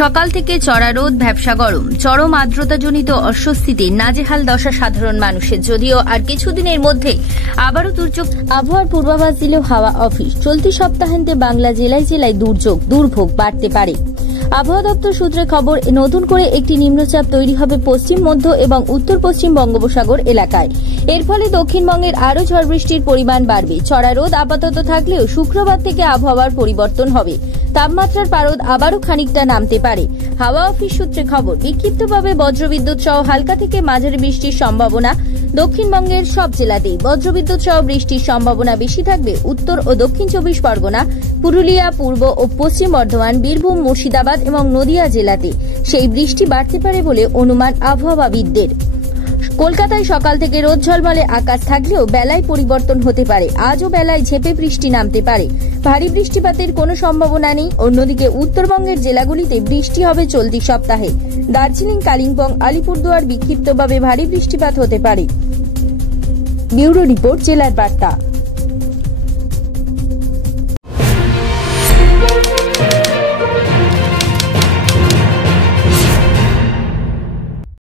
সকাল থেকে চড়া রোদ, ভ্যাপসা গরম, চরম আর্দ্রতাজনিত অস্বস্তিতে নাজেহাল দশা সাধারণ মানুষের। যদিও আর কিছুদিনের মধ্যে আবারও দুর্যোগ আবহাওয়ার পূর্বাভাস দিল হাওয়া অফিস। চলতি সপ্তাহান্তে বাংলা জেলায় জেলায় দুর্ভোগ বাড়তে পারে। আবহাওয়া দপ্তর সূত্রে খবর, নতুন করে একটি নিম্নচাপ তৈরি হবে পশ্চিম, মধ্য এবং উত্তর পশ্চিম বঙ্গোপসাগর এলাকায়। এর ফলে দক্ষিণবঙ্গের আরও ঝড় বৃষ্টির পরিমাণ বাড়বে। চড়া রোদ আপাতত থাকলেও শুক্রবার থেকে আবহাওয়ার পরিবর্তন হবে। তাপমাত্রার পারদ আবারও খানিকটা নামতে পারে। হাওয়া অফিস সূত্রে খবর, বিক্ষিপ্তভাবে বজ্রবিদ্যুৎ সহ হালকা থেকে মাঝারি বৃষ্টির সম্ভাবনা। দক্ষিণবঙ্গের সব জেলাতেই বজ্রবিদ্যুৎ সহ বৃষ্টির সম্ভাবনা বেশি থাকবে। উত্তর ও দক্ষিণ 24 পরগনা, পুরুলিয়া, পূর্ব ও পশ্চিম বর্ধমান, বীরভূম, মুর্শিদাবাদ এবং নদিয়া জেলাতে সেই বৃষ্টি বাড়তে পারে বলে অনুমান আবহাওয়াবিদদের। কলকাতায় সকাল থেকে রোদ ঝলমলে আকাশ থাকলেও বেলায় পরিবর্তন হতে পারে। আজও বেলায় ঝেঁপে বৃষ্টি নামতে পারে। ভারী বৃষ্টিপাতের কোনো সম্ভাবনা নেই। অন্যদিকে উত্তরবঙ্গের জেলাগুলিতে বৃষ্টি হবে চলতি সপ্তাহে। দার্জিলিং, কালিম্পং, আলিপুরদুয়ার বিক্ষিপ্তভাবে ভারী বৃষ্টিপাত হতে পারে। ব্যুরো রিপোর্ট, জেলার বার্তা।